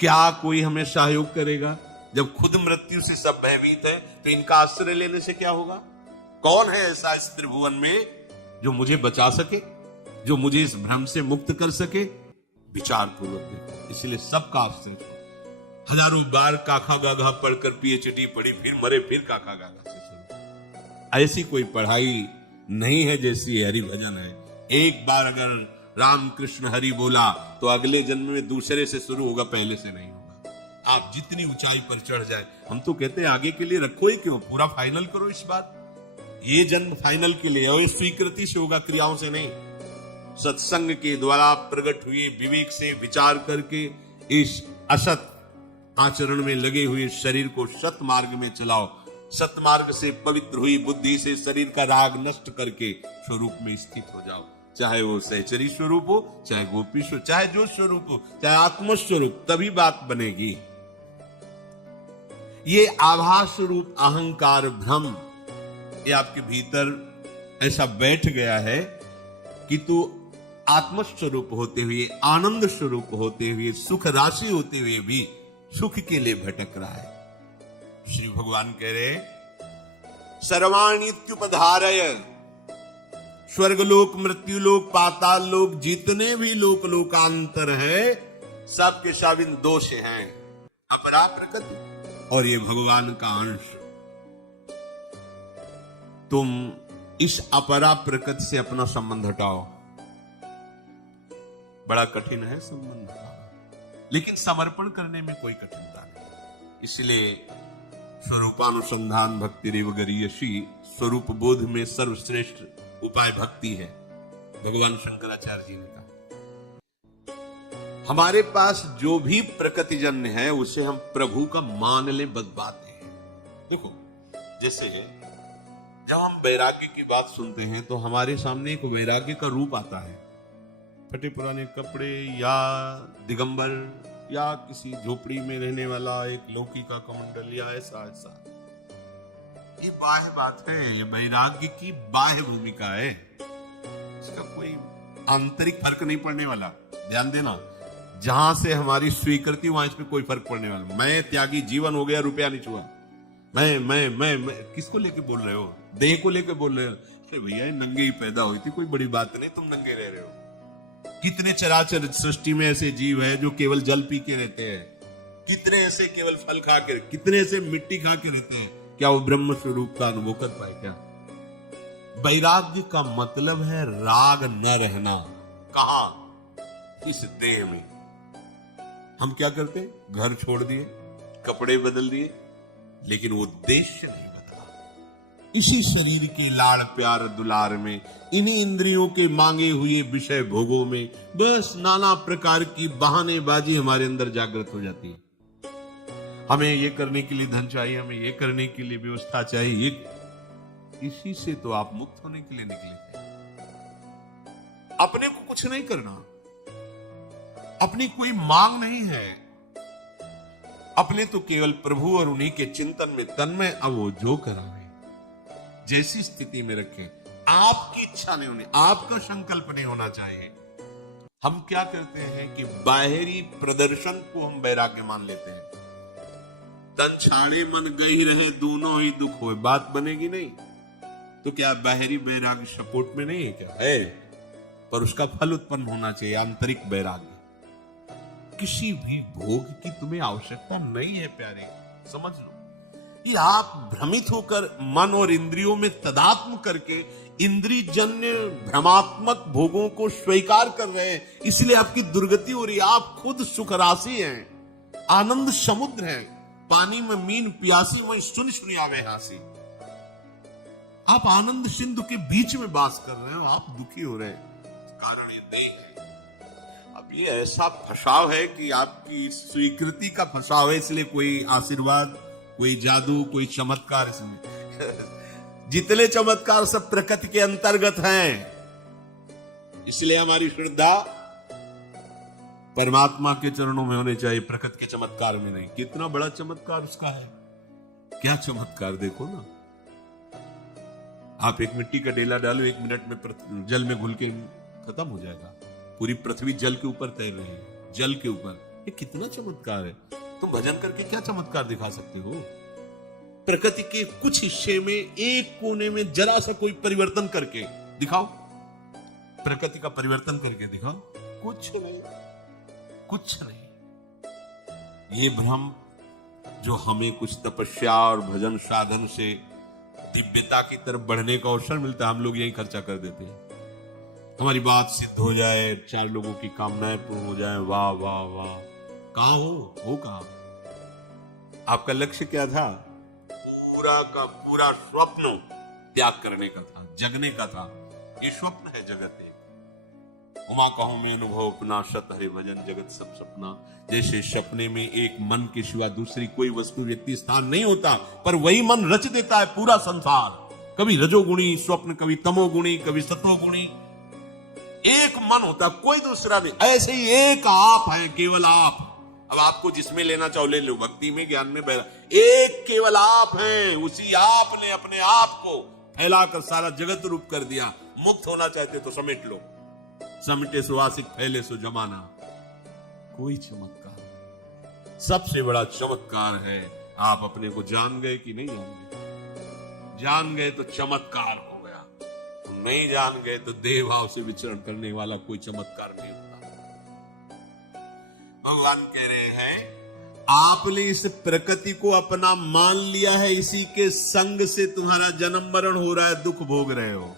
क्या कोई हमें सहयोग करेगा? जब खुद मृत्यु से सब भयभीत है तो इनका आश्रय लेने से क्या होगा? कौन है ऐसा इस त्रिभुवन में जो मुझे बचा सके, जो मुझे इस भ्रम से मुक्त कर सके? विचार पूर्वक देखो। इसलिए सबका आश्रय, हजारों बार काखा गाघा पढ़कर पीएचडी पढ़ी, फिर मरे, फिर काखा गाघा से शुरू। ऐसी कोई पढ़ाई नहीं है जैसी हरि भजन है। एक बार अगर राम कृष्ण हरि बोला तो अगले जन्म में दूसरे से शुरू होगा, पहले से नहीं होगा। आप जितनी ऊंचाई पर चढ़ जाए, हम तो कहते हैं आगे के लिए रखो ही क्यों, पूरा फाइनल करो इस बार। ये जन्म फाइनल के लिए, और स्वीकृति से होगा, क्रियाओं से नहीं। सत्संग के द्वारा प्रकट हुए विवेक से विचार करके इस असत आचरण में लगे हुए शरीर को सत मार्ग में चलाओ। सत मार्ग से पवित्र हुई बुद्धि से शरीर का राग नष्ट करके स्वरूप में स्थित हो जाओ। चाहे वो सहचरी स्वरूप हो, चाहे गोपी स्वरूप, चाहे जो स्वरूप हो, चाहे आत्म स्वरूप, तभी बात बनेगी। ये आभास रूप अहंकार भ्रम, ये आपके भीतर ऐसा बैठ गया है कि तू आत्मस्वरूप होते हुए, आनंद स्वरूप होते हुए, सुख राशि होते हुए भी सुख के लिए भटक रहा है। श्री भगवान कह रहे, सर्वाणीत्युपधारय, स्वर्गलोक, मृत्युलोक, पाताल लोक, जितने भी लोक लोकांतर है, सब के सब इन दो से हैं, अपरा प्रकृति और ये भगवान का अंश। तुम इस अपरा प्रकृति से अपना संबंध हटाओ। बड़ा कठिन है संबंध, लेकिन समर्पण करने में कोई कठिनता नहीं। इसलिए स्वरूपानुसंधान भक्ति रेव गरीयसी, स्वरूप बोध में सर्वश्रेष्ठ उपाय भक्ति है, भगवान शंकराचार्य जी ने कहा। हमारे पास जो भी प्रकृतिजन्य है उसे हम प्रभु का मान ले, बस बात है। देखो, जैसे जब हम वैराग्य की बात सुनते हैं तो हमारे सामने एक वैराग्य का रूप आता है, फटे पुराने कपड़े या दिगंबर या किसी झोपड़ी में रहने वाला एक लौकी का कमंडल या ऐसा ऐसा। ये बाह्य बात है, ये वैराग्य की बाह्य भूमिका है, इसका कोई आंतरिक फर्क नहीं पड़ने वाला। ध्यान देना, जहां से हमारी स्वीकृति वहां इस पे कोई फर्क पड़ने वाला। मैं त्यागी जीवन हो गया, रुपया नहीं छुआ। मैं किसको लेके बोल रहे हो? देह को लेके बोल रहे हो? अरे भैया, नंगे ही पैदा हुई थी, कोई बड़ी बात नहीं, तुम नंगे रह रहे हो। कितने चराचर सृष्टि में ऐसे जीव है जो केवल जल पी के रहते हैं, कितने ऐसे केवल फल खा के, कितने ऐसे मिट्टी खा के रहते हैं। क्या वो ब्रह्म स्वरूप का अनुभव कर पाए? क्या? वैराग्य का मतलब है राग न रहना। कहां? इस देह में। हम क्या करते? घर छोड़ दिए, कपड़े बदल दिए, लेकिन वो उद्देश्य नहीं बदला। इसी शरीर के लाड़ प्यार दुलार में, इन्हीं इंद्रियों के मांगे हुए विषय भोगों में बस नाना प्रकार की बहानेबाजी हमारे अंदर जागृत हो जाती है। हमें ये करने के लिए धन चाहिए, हमें ये करने के लिए व्यवस्था चाहिए। इसी से तो आप मुक्त होने के लिए निकले थे। अपने को कुछ नहीं करना, अपनी कोई मांग नहीं है, अपने तो केवल प्रभु और उन्हीं के चिंतन में तन्मय। अब वो जो करावे, जैसी स्थिति में रखें, आपकी इच्छा नहीं होनी, आपका संकल्प नहीं होना चाहिए। हम क्या करते हैं कि बाहरी प्रदर्शन को हम वैराग्य मान लेते हैं। तन छाड़े मन गई रहे, दोनों ही दुख होए, बात बनेगी नहीं। तो क्या बाहरी वैराग्य सपोर्ट में नहीं है? क्या है, पर उसका फल उत्पन्न होना चाहिए, आंतरिक वैराग्य। किसी भी भोग की तुम्हें आवश्यकता नहीं है प्यारे, समझ लो। ये आप भ्रमित होकर मन और इंद्रियों में तदात्म करके इंद्रिय जन्य भ्रमात्मक भोगों को स्वीकार कर रहे हैं, इसलिए आपकी दुर्गति हो रही है। आप खुद सुख राशि हैं, आनंद समुद्र है, पानी में मीन प्यासी, वही सुन सुनी आवे हासी। आप आनंद सिंधु के बीच में वास कर रहे हो, आप दुखी हो रहे हैं। कारण ये नहीं है। अब ये ऐसा फसाव है कि आपकी स्वीकृति का फसाव है, इसलिए कोई आशीर्वाद, कोई जादू, कोई चमत्कार इसमें जितने चमत्कार सब प्रकृति के अंतर्गत हैं। इसलिए हमारी श्रद्धा परमात्मा के चरणों में होने चाहिए, प्रकृति के चमत्कार में नहीं। कितना बड़ा चमत्कार उसका है, क्या चमत्कार देखो ना। आप एक मिट्टी का डेला डालो, 1 मिनट में जल में घुल के खत्म हो जाएगा। पूरी पृथ्वी जल के ऊपर तैर रही है, जल के ऊपर। ये कितना चमत्कार है। तुम भजन करके क्या चमत्कार दिखा सकते हो? प्रकृति के कुछ हिस्से में, एक कोने में जरा सा कोई परिवर्तन करके दिखाओ, प्रकृति का परिवर्तन करके दिखाओ, कुछ नहीं, कुछ नहीं। ये भ्रम जो हमें कुछ तपस्या और भजन साधन से दिव्यता की तरफ बढ़ने का अवसर मिलता है, हम लोग यही खर्चा कर देते हैं। हमारी बात सिद्ध हो जाए, 4 लोगों की कामनाएं पूर्ण हो जाए, वाह वाह वाह। कहां हो कहां? आपका लक्ष्य क्या था? पूरा का पूरा स्वप्न त्याग करने का था, जगने का था। ये स्वप्न है जगत एक। उमा कहूं मैं अनुभव अपना, सत हरे भजन जगत सब सपना। जैसे सपने में एक मन के सिवा दूसरी कोई वस्तु व्यक्ति स्थान नहीं होता, पर वही मन रच देता है पूरा संसार। कभी रजोगुणी स्वप्न, कभी तमोगुणी, कभी सतोगुणी। एक मन होता, कोई दूसरा नहीं। ऐसे ही एक आप है, केवल आप। अब आपको जिसमें लेना चाहो ले लो, भक्ति में, ज्ञान में, एक केवल आप हैं। उसी आप ने अपने आप को फैलाकर सारा जगत रूप कर दिया। मुक्त होना चाहते तो समेट लो, समेटे सो आशिक, फैले सो जमाना। कोई चमत्कार, सबसे बड़ा चमत्कार है आप अपने को जान गए कि नहीं जान गए। जान गए तो चमत्कार हो गया, नहीं जान गए तो देह भाव से विचरण करने वाला कोई चमत्कार नहीं होता। भगवान कह रहे हैं आपने इस प्रकृति को अपना मान लिया है, इसी के संग से तुम्हारा जन्म मरण हो रहा है, दुख भोग रहे हो।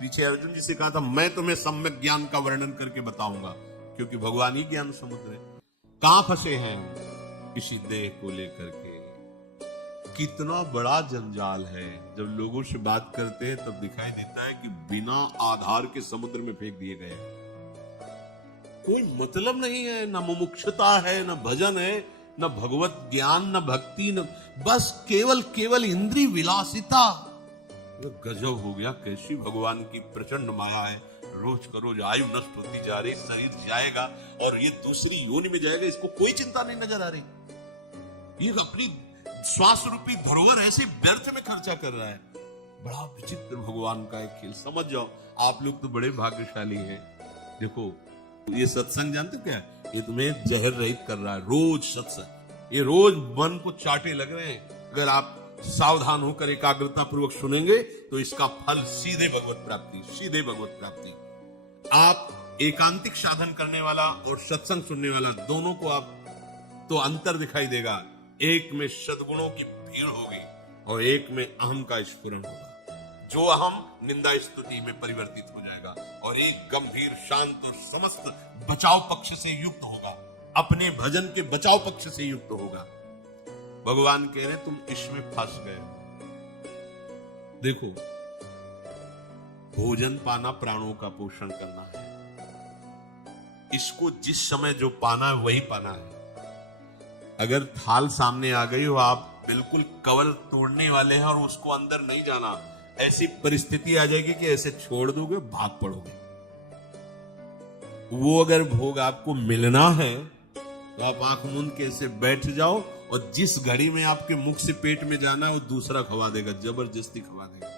पीछे अर्जुन जी से कहा था मैं तुम्हें सम्यक ज्ञान का वर्णन करके बताऊंगा, क्योंकि भगवान ही ज्ञान समुद्र है। कहां फंसे हैं हम? किसी देह को लेकर के। कितना बड़ा जंजाल है। जब लोगों से बात करते हैं तब दिखाई देता है कि बिना आधार के समुद्र में फेंक दिए गए। कोई मतलब नहीं है, न मुमुक्षुता है, न भजन है, न भगवत ज्ञान, न भक्ति, न बस केवल इंद्रिय विलासिता। गजब हो गया। कैसी भगवान की प्रचंड माया है। रोज का रोज आयु नष्ट होती जा रही, शरीर जाएगा और ये दूसरी योनि में जाएगा, इसको कोई चिंता नहीं नजर आ रही। ये अपनी श्वास रूपी धरोहर ऐसे व्यर्थ में खर्चा कर रहा है। बड़ा विचित्र भगवान का एक खेल। समझ जाओ, आप लोग तो बड़े भाग्यशाली हैं। देखो ये सत्संग जानते क्या, ये तुम्हें जहर रहित कर रहा है। रोज सत्संग, ये रोज मन को चाटे लग रहे हैं। अगर आप सावधान होकर एकाग्रता पूर्वक सुनेंगे तो इसका फल सीधे भगवत प्राप्ति, सीधे भगवत प्राप्ति। आप एकांतिक साधन करने वाला और सत्संग सुनने वाला दोनों को आप तो अंतर दिखाई देगा। एक में सद्गुणों की भीड़ होगी और एक में अहम का स्फुरण होगा। जो अहम निंदा स्तुति में परिवर्तित हो जाएगा और एक गंभीर शांत और समस्त बचाव पक्ष से युक्त होगा, अपने भजन के बचाव पक्ष से युक्त होगा। भगवान कह रहे तुम इसमें फंस गए। देखो, भोजन पाना प्राणों का पोषण करना है। इसको जिस समय जो पाना है वही पाना है। अगर थाल सामने आ गई हो, आप बिल्कुल कवल तोड़ने वाले हैं और उसको अंदर नहीं जाना, ऐसी परिस्थिति आ जाएगी कि ऐसे छोड़ दोगे, भाग पड़ोगे। वो अगर भोग आपको मिलना है तो आप आंख मूंद के ऐसे बैठ जाओ और जिस घड़ी में आपके मुख से पेट में जाना है वो दूसरा खवा देगा, जबरदस्ती खवा देगा।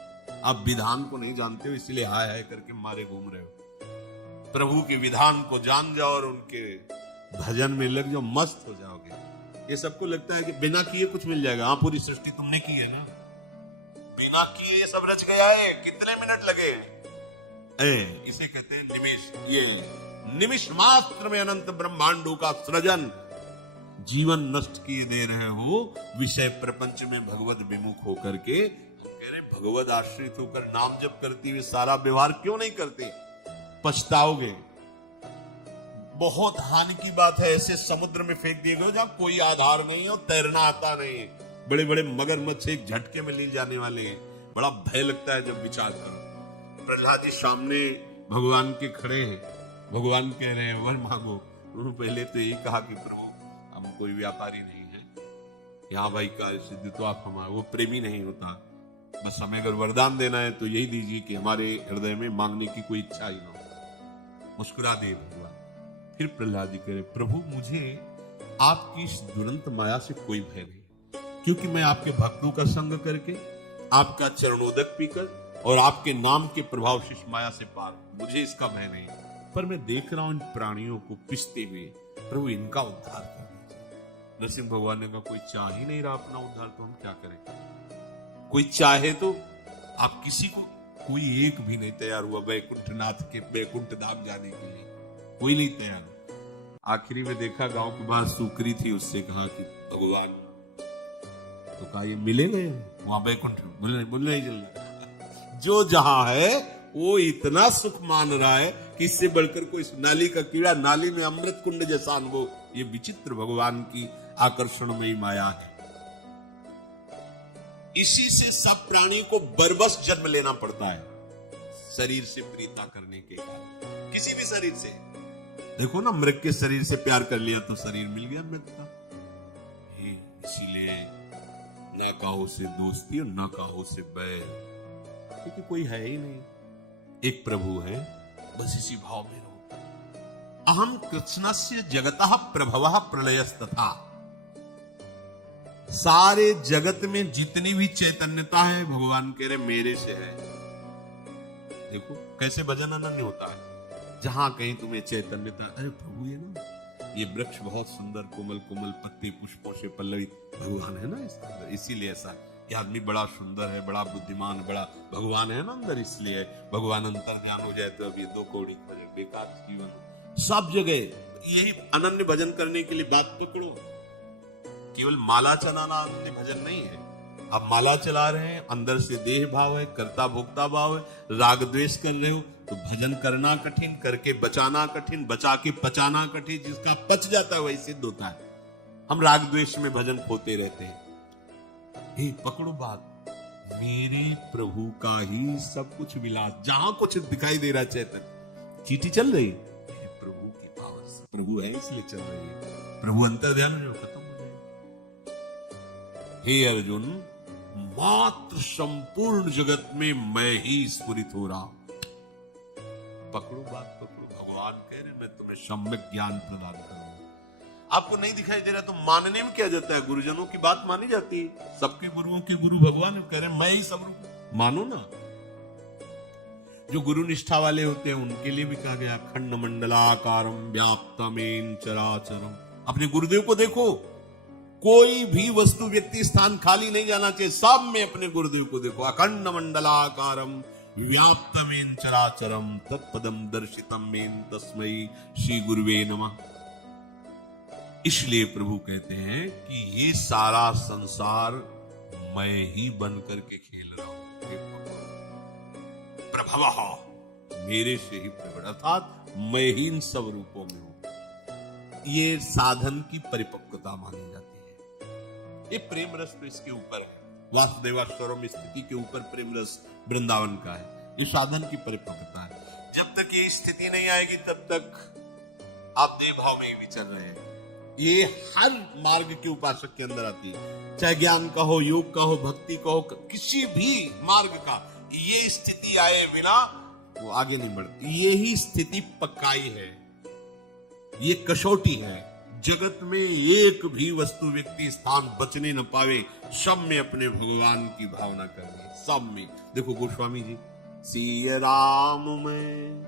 आप विधान को नहीं जानते हो, इसलिए हाय हाय करके मारे घूम रहे हो। प्रभु के विधान को जान जाओ और उनके भजन में लग जाओ, मस्त हो जाओगे। ये सबको लगता है कि बिना किए कुछ मिल जाएगा। हाँ, पूरी सृष्टि तुमने की है ना, बिना किए ये सब रच गया है। कितने मिनट लगे? इसे कहते हैं निमिष। ये निमिष मात्र में अनंत ब्रह्मांडों का सृजन। जीवन नष्ट किए दे रहे हो विषय प्रपंच में भगवत विमुख होकर के। कह रहे भगवत आश्रित होकर नाम जप करती हुए सारा व्यवहार क्यों नहीं करते? पछताओगे। बहुत हानि की बात है ऐसे समुद्र में फेंक दिए गए जहां कोई आधार नहीं है और तैरना आता नहीं है। बड़े बड़े मगरमच्छ एक झटके में ले जाने वाले हैं। बड़ा भय लगता है जब विचार करो। प्रहलाद जी सामने भगवान के खड़े हैं। भगवान कह रहे हैं वर मांगो। उन्होंने पहले तो यही कहा कि प्रभु हम कोई व्यापारी नहीं है, यहाँ भाई कार्य सिद्धि तो आप हमारे। वो प्रेमी नहीं होता, बस हमें अगर वरदान देना है तो यही दीजिए कि हमारे हृदय में मांगने की कोई इच्छा ही ना हो। मुस्कुरा दे भगवान। फिर प्रहलाद जी कह रहे प्रभु मुझे आपकी इस दुरंत माया से कोई भय नहीं, क्योंकि मैं आपके भक्तों का संग करके, आपका चरणोदक पीकर और आपके नाम के प्रभाव से इस माया से पार, मुझे इसका भय नहीं। पर मैं देख रहा हूं इन प्राणियों को पिसते हुए, प्रभु इनका उद्धार कर दीजिए। नरसिंह भगवान ने कहा कोई चाह ही नहीं रहा अपना उद्धार, तो हम क्या करें? कोई चाहे तो आप किसी को, कोई एक भी नहीं तैयार हुआ वैकुंठनाथ के वैकुंठ धाम जाने के लिए, कोई नहीं तैयार। आखिरी में देखा गांव के बाहर सुकरी थी, उससे कहा कि भगवान, तो कहा ये मिलेगा वहां वैकुंठ? बोले नहीं चलना। जो जहां है वो इतना सुख मान रहा है कि इससे बढ़कर कोई नाली का कीड़ा नाली में अमृत कुंड जैसा अनुभव। ये विचित्र भगवान की आकर्षणमयी माया है। इसी से सब प्राणी को बरबस जन्म लेना पड़ता है, शरीर से प्रीता करने के कारण। किसी भी शरीर से देखो ना, मृग के शरीर से प्यार कर लिया तो शरीर मिल गया मृग का। इसीलिए ना काहो से दोस्ती और ना काहो से बैर, क्योंकि कोई है ही नहीं, एक प्रभु है, बस इसी भाव में रहो। अहम कृष्णस्य जगतः प्रभवः प्रलयस्तथा। सारे जगत में जितनी भी चैतन्यता है, भगवान कह रहे मेरे से है। देखो कैसे भजन अनन्य होता है, जहां कहीं तुम्हें चैतन्यता, अरे प्रभु ये ना, ये वृक्ष बहुत सुंदर कोमल कोमल पत्ते पुष्पों से पल्लवित, भगवान है ना इसके अंदर, इसीलिए ऐसा। ये आदमी बड़ा सुंदर है, बड़ा बुद्धिमान, बड़ा भगवान है ना अंदर, इसलिए भगवान अंतर ज्ञान हो जाए तो अब ये दो कौड़ी बेकार जीवन। सब जगह यही अनन्य भजन करने के लिए बात पकड़ो। केवल माला चलाना अनन्य भजन नहीं है। आप माला चला रहे हैं, अंदर से देह भाव है, कर्ता भोक्ता भाव है, राग द्वेष कर रहे हो, तो भजन करना कठिन, करके बचाना कठिन, बचा के पचाना कठिन। जिसका पच जाता है वही सिद्ध होता है। हम राग द्वेष में भजन खोते रहते हैं। पकड़ो बात, मेरे प्रभु का ही सब कुछ विलास, जहां कुछ दिखाई दे रहा चैतन्य, चीटी चल रही है प्रभु की पावर से, प्रभु है इसलिए चल रही है। प्रभु अंतर ध्यान में खत्म हो जाए। हे अर्जुन, मात्र संपूर्ण जगत में मैं ही स्फुरित हो रहा। पकड़ो बात, पकड़ो। भगवान कह रहे मैं तुम्हें सम्यक ज्ञान प्रदान करूंगा। आपको नहीं दिखाई दे रहा तो मानने में क्या जाता है? गुरुजनों की बात मानी जाती है। सबके गुरुओं के गुरु भगवान कह रहे हैं मैं ही सब रूप, मानो ना। जो गुरु निष्ठा वाले होते हैं उनके लिए भी कहा गया खंड मंडलाकारम व्याप्तमेन चराचरम। अपने गुरुदेव को देखो, कोई भी वस्तु व्यक्ति स्थान खाली नहीं जाना चाहिए, सब में अपने गुरुदेव को देखो। अखंड मंडलाकारम व्याप्तमेन चराचरम तत्पदम दर्शितम मेन तस्मै श्री गुरुवे नमः। इसलिए प्रभु कहते हैं कि ये सारा संसार मैं ही बन करके खेल रहा हूं। प्रभव, मेरे से ही प्रकट, अर्थात मैं ही इन सब रूपों में हूं। ये साधन की परिपक्वता मानी जाती है। ये प्रेम रस तो इसके ऊपर है, वासुदेवाश्वरम स्थिति के ऊपर प्रेम रस वृंदावन का है। ये साधन की परिपक्वता है। जब तक ये स्थिति नहीं आएगी तब तक आप देह भाव में ही विचर रहे हैं। ये हर मार्ग के उपासक के अंदर आती है, चाहे ज्ञान का हो, योग का हो, भक्ति का हो, किसी भी मार्ग का। ये स्थिति आए बिना वो आगे नहीं बढ़ती। यही स्थिति पक्काई है, ये कसौटी है। जगत में एक भी वस्तु व्यक्ति स्थान बचने न पावे, सब में अपने भगवान की भावना करनी, सब में। देखो गोस्वामी जी, सिय राम में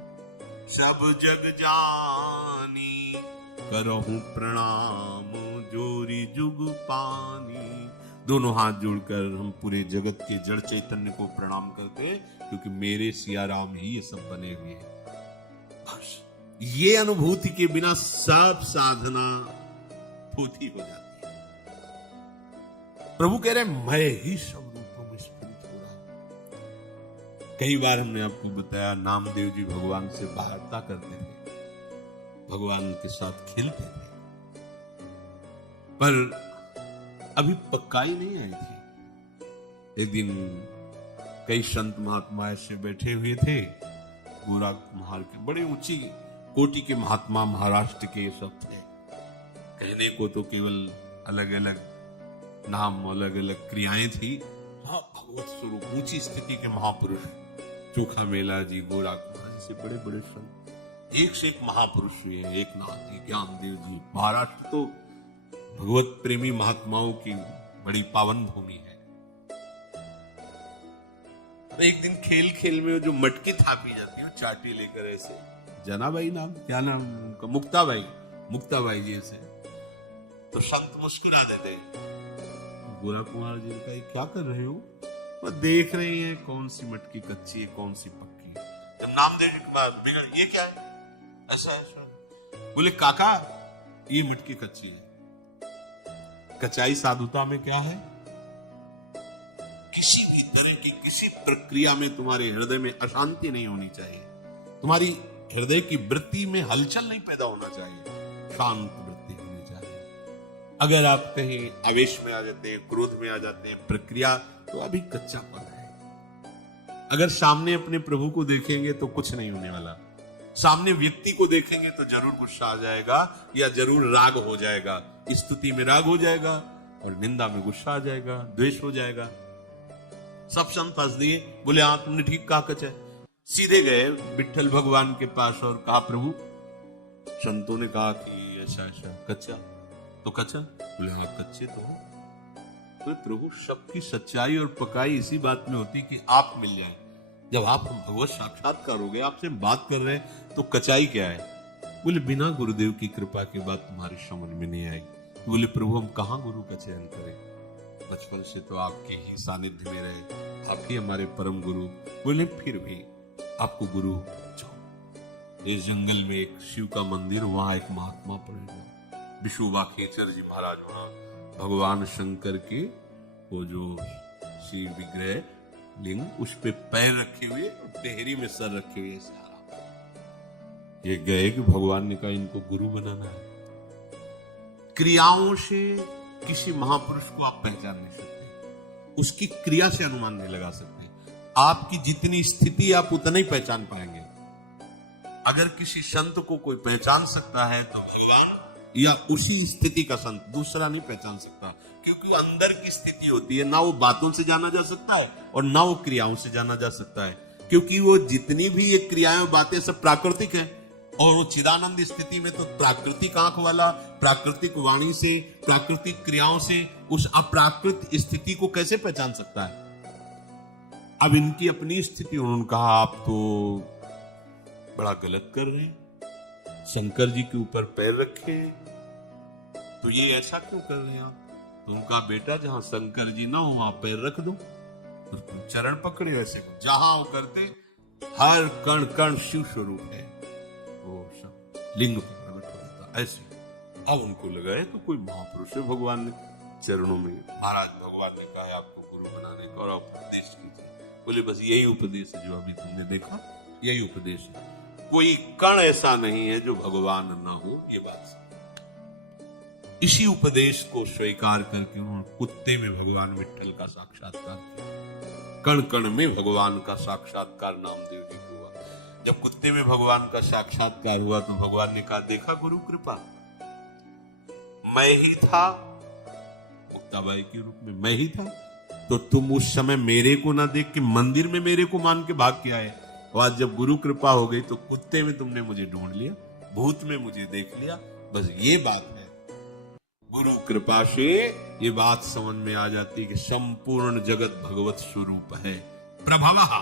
सब जग जानी, करहूं प्रणाम जोरी जुग पानी। दोनों हाथ जोड़कर हम पूरे जगत के जड़ चैतन्य को प्रणाम करते हैं, क्योंकि मेरे सिया राम ही ये सब बने हुए हैं। बस ये अनुभूति के बिना सब साधना थोथी हो जाती है। प्रभु कह रहे हैं मैं ही सब रूपों में स्फुरित हो रहा। कई बार हमने आपको बताया, नामदेव जी भगवान से वार्ता करते थे, भगवान के साथ खेलते थे, पर अभी पक्काई नहीं आई थी। एक दिन कई संत महात्मा ऐसे बैठे हुए थे, गोरा कुम्हार के, बड़े ऊंची कोटि के महात्मा महाराष्ट्र के सब थे। कहने को तो केवल अलग अलग नाम, अलग अलग क्रियाएं थी। हाँ, भगवत स्वरूप ऊंची स्थिति के महापुरुष, चोखा मेला जी, गोरा कुम्हार से बड़े बड़े संत, एक से एक महापुरुष हुए हैं। एक नाथ जी, ज्ञानदेव जी। महाराष्ट्र तो भगवत प्रेमी महात्माओं की बड़ी पावन भूमि है। तो एक दिन खेल खेल में जो मटकी थापी जाती है, चाटी लेकर ऐसे, जनाबाई नाम, क्या नाम उनका, मुक्ताबाई, मुक्ताबाई जी से, तो संत मुस्कुरा देते। गोरा कुमार जी का क्या कर रहे हो? वो देख रही है कौन सी मटकी कच्ची है कौन सी पक्की है। जब नाम देने के बाद बिगड़, ये क्या है? ऐसा ऐसा बोले काका ये मटकी कच्ची है। कच्चाई साधुता में क्या है? किसी भी तरह की किसी प्रक्रिया में तुम्हारे हृदय में अशांति नहीं होनी चाहिए, तुम्हारी हृदय की वृत्ति में हलचल नहीं पैदा होना चाहिए, शांत वृत्ति होनी चाहिए। अगर आप कहीं आवेश में आ जाते हैं, क्रोध में आ जाते हैं, प्रक्रिया तो अभी कच्चापन है। अगर सामने अपने प्रभु को देखेंगे तो कुछ नहीं होने वाला, सामने व्यक्ति को देखेंगे तो जरूर गुस्सा आ जाएगा या जरूर राग हो जाएगा। स्तुति में राग हो जाएगा और निंदा में गुस्सा आ जाएगा, द्वेष हो जाएगा। सब संत फंस दिए, बोले हाँ तुमने ठीक कहा कच्चा है। सीधे गए विठ्ठल भगवान के पास और कहा प्रभु, संतों ने कहा कि ऐसा ऐसा कच्चा, तो कच्चा? बोले हाँ कच्चे तो हो। तो प्रभु सबकी सच्चाई और पकाई इसी बात में होती कि आप मिल जाए। जब आप भगवत साक्षात्कार हो गए, आपसे बात कर रहे हैं, तो कचाई क्या है? बोले बिना गुरुदेव की कृपा के बात तुम्हारी समझ में नहीं आएगी। बोले प्रभु हम कहाँ गुरु का चयन करें? बचपन से तो आपके ही सानिध्य में रहे, आप ही हमारे परम गुरु। बोले फिर भी आपको गुरु जाओ, इस जंगल में एक शिव का मंदिर, वहां एक महात्मा पड़ेगा, विशुबा खेचर जी महाराज, वहां भगवान शंकर के वो जो शिव विग्रह लिंग, उस पे पैर रखे हुए और टेहरी में सर रखे हुए सारा। ये गए कि भगवान ने कहा इनको गुरु बनाना है। क्रियाओं से किसी महापुरुष को आप पहचान नहीं सकते, उसकी क्रिया से अनुमान नहीं लगा सकते। आपकी जितनी स्थिति आप उतना ही पहचान पाएंगे। अगर किसी संत को कोई पहचान सकता है तो भगवान या उसी स्थिति का संत, दूसरा नहीं पहचान सकता, क्योंकि अंदर की स्थिति होती है। ना वो बातों से जाना जा सकता है और ना वो क्रियाओं से जाना जा सकता है, क्योंकि वो जितनी भी ये क्रियाएं बातें सब प्राकृतिक है। और वो चिदानंद स्थिति में तो प्राकृतिक आंख वाला, प्राकृतिक वाणी से, प्राकृतिक क्रियाओं से उस अप्राकृत स्थिति को कैसे पहचान सकता है? अब इनकी अपनी स्थिति, उन्होंने कहा आप तो बड़ा गलत कर रहे हैं, शंकर जी के ऊपर पैर रखे, तो ये ऐसा क्यों कर रहे हैं आप? तो उनका बेटा जहां शंकर जी ना हो वहां पैर रख दो, तो तुम चरण पकड़े ऐसे को, जहां वो करते हर कण कण शिव स्वरूप है, वो सब लिंग पर प्रकट होता ऐसे। अब उनको लगाए तो कोई महापुरुष है, भगवान ने चरणों में, महाराज भगवान ने कहा आपको गुरु बनाने का और उपदेश कीजिए। बोले बस यही उपदेश है जो अभी तुमने देखा, यही उपदेश है, कोई कण ऐसा नहीं है जो भगवान न हो, ये बात। इसी उपदेश को स्वीकार करके उन्होंने कुत्ते में भगवान विठ्ठल का साक्षात्कार किया। कण कण में भगवान का साक्षात्कार नामदेव जी को हुआ। जब कुत्ते में भगवान का साक्षात्कार हुआ तो भगवान ने कहा देखा गुरु कृपा, मैं ही था, मुक्ताबाई के रूप में मैं ही था, तो तुम उस समय मेरे को ना देख के मंदिर में मेरे को मान के भाग के आए, और आज जब गुरु कृपा हो गई तो कुत्ते में तुमने मुझे ढूंढ लिया, भूत में मुझे देख लिया। बस ये बात है, गुरु कृपा से ये बात समझ में आ जाती है कि संपूर्ण जगत भगवत स्वरूप है। प्रभवः,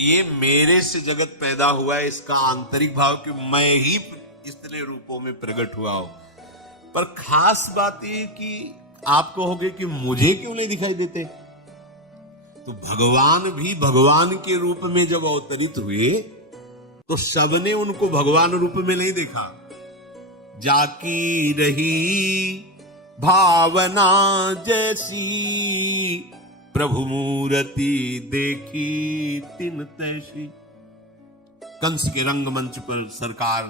ये मेरे से जगत पैदा हुआ है, इसका आंतरिक भाव कि मैं ही इतने रूपों में प्रकट हुआ हूं। पर खास बात ये कि आप कहोगे कि मुझे क्यों नहीं दिखाई देते, तो भगवान भी भगवान के रूप में जब अवतरित हुए तो सबने उनको भगवान रूप में नहीं देखा। जाकी रही भावना जैसी, प्रभु मूर्ति देखी तिन तैसी। कंस के रंगमंच पर सरकार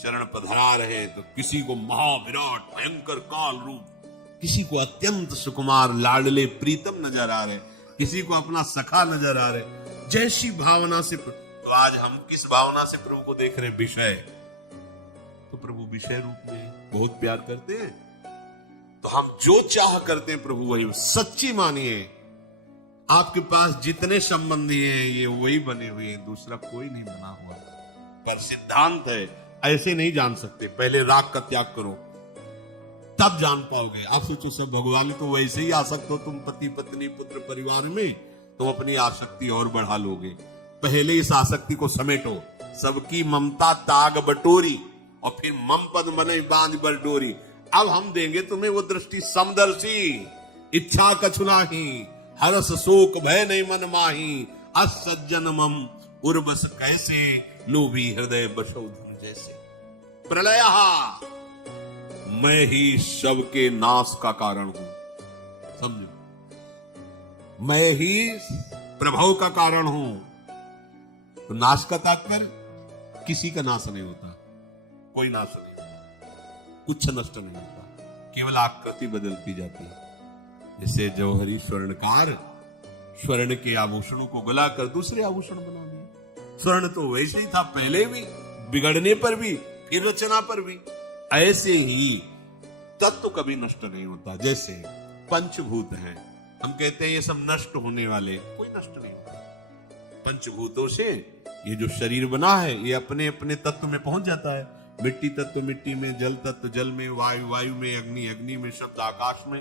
चरण पधरा रहे तो किसी को महाविराट भयंकर काल रूप, किसी को अत्यंत सुकुमार लाडले प्रीतम नजर आ रहे, किसी को अपना सखा नजर आ रहे, जैसी भावना से। तो आज हम किस भावना से प्रभु को देख रहे हैं? विषय। तो प्रभु विषय रूप में बहुत प्यार करते हैं, तो हम जो चाह करते हैं प्रभु वही। सच्ची मानिए, आपके पास जितने संबंधी हैं ये वही बने हुए हैं, दूसरा कोई नहीं बना हुआ। पर सिद्धांत है, ऐसे नहीं जान सकते। पहले राग का त्याग करो, तब जान पाओगे। आप सोचो सब भगवान तो वैसे ही आसक्त हो, तुम पति पत्नी पुत्र परिवार में, तुम अपनी आसक्ति और बढ़ा लोगे। पहले इस आसक्ति को समेटो, सबकी ममता ताग बटोरी और फिर मम पद मने बांध बर डोरी। अब हम देंगे तुम्हें वो दृष्टि समदर्शी, इच्छा कछु नाही, हरस शोक भय नहीं मन माही, अस सज्जन मम उर्वस कैसे, लोभी हृदय बसौ धन जैसे। प्रलय, मैं ही सबके नाश का कारण हूं, समझो, मैं ही प्रभाव का कारण हूं। तो नाश का तात्पर्य किसी का नाश नहीं होता, कोई नाश नहीं होता, कुछ नष्ट नहीं होता, केवल आकृति बदलती जाती है। जैसे जौहरी स्वर्णकार स्वर्ण के आभूषणों को गलाकर दूसरे आभूषण बना दिए। स्वर्ण तो वैसे ही था पहले भी, बिगड़ने पर भी, फिर रचना पर भी। ऐसे ही तत्व कभी नष्ट नहीं होता। जैसे पंचभूत हैं, हम कहते हैं ये सब नष्ट होने वाले, कोई नष्ट नहीं होता। पंचभूतों से ये जो शरीर बना है ये अपने अपने तत्व में पहुंच जाता है। मिट्टी तत्व मिट्टी में, जल तत्व जल में, वायु वायु में, अग्नि अग्नि में, शब्द आकाश में।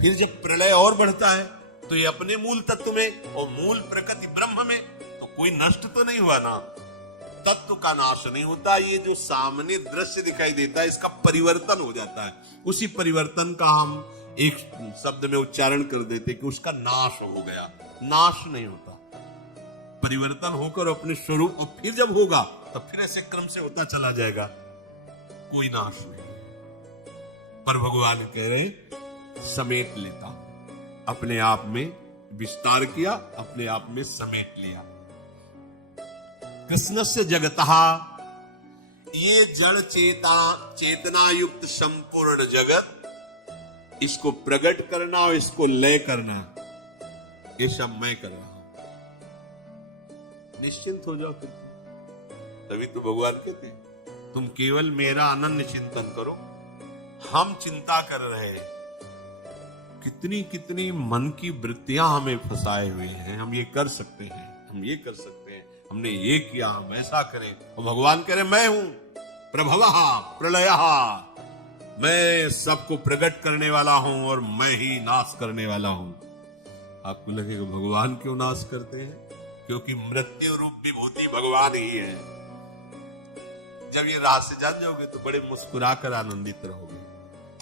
फिर जब प्रलय और बढ़ता है तो ये अपने मूल तत्व में, और मूल प्रकृति ब्रह्म में, तो कोई नष्ट तो नहीं हुआ ना, तत्व का नाश नहीं होता। ये जो सामने दृश्य दिखाई देता है इसका परिवर्तन हो जाता है। उसी परिवर्तन का हम एक शब्द में उच्चारण कर देते कि उसका नाश हो गया। नाश नहीं होता, परिवर्तन होकर अपने स्वरूप, और फिर जब होगा तो फिर ऐसे क्रम से होता चला जाएगा, कोई नाश नहीं। पर भगवान कह रहे समेट लेता, अपने आप में विस्तार किया, अपने आप में समेट लिया। कृष्णस्य जगतः, ये जड़ चेतना युक्त संपूर्ण जगत, इसको प्रकट करना और इसको लय करना, ये सब मैं कर रहा हूं। निश्चिंत हो जाओ फिर। तभी तो भगवान कहते हैं तुम केवल मेरा अनन्य चिंतन करो। हम चिंता कर रहे हैं, कितनी कितनी मन की वृत्तियां हमें फंसाए हुए हैं। हम ये कर सकते हैं, हम ये कर सकते हैं, हमने ये किया, हम ऐसा करें। और भगवान कह रहे मैं हूं प्रभवः प्रलयः, मैं सबको प्रकट करने वाला हूं और मैं ही नाश करने वाला हूं। आपको लगेगा भगवान क्यों नाश करते हैं? क्योंकि मृत्यु रूप विभूति भगवान ही है। जब ये रहस्य जान जाओगे तो बड़े मुस्कुराकर आनंदित रहोगे।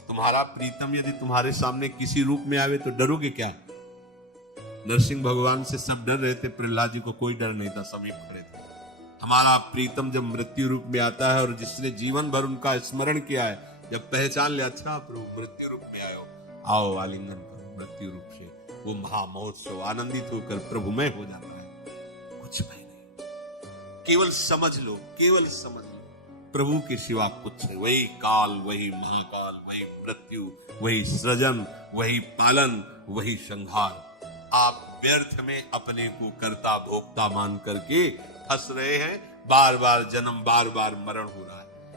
तुम्हारा प्रीतम यदि तुम्हारे सामने किसी रूप में आवे तो डरोगे क्या? नरसिंह भगवान से सब डर रहे थे, प्रहलाद जी को कोई डर नहीं था, समीप खड़े थे। हमारा प्रीतम जब मृत्यु रूप में आता है और जिसने जीवन भर उनका स्मरण किया है, जब पहचान लिया, अच्छा प्रभु मृत्यु रूप में आयो, आओ आलिंगन करो मृत्यु रूप से, वो महामहोत्सव आनंदित होकर प्रभुमय हो जाता है। कुछ नहीं, केवल समझ लो, केवल समझ लो, प्रभु के सिवा कुछ है। वही काल, वही महाकाल, वही मृत्यु, वही सृजन, वही पालन, वही संहार। आप व्यर्थ में अपने को कर्ता भोक्ता मान करके फंस रहे हैं। बार बार जन्म, बार बार मरण हो रहा है।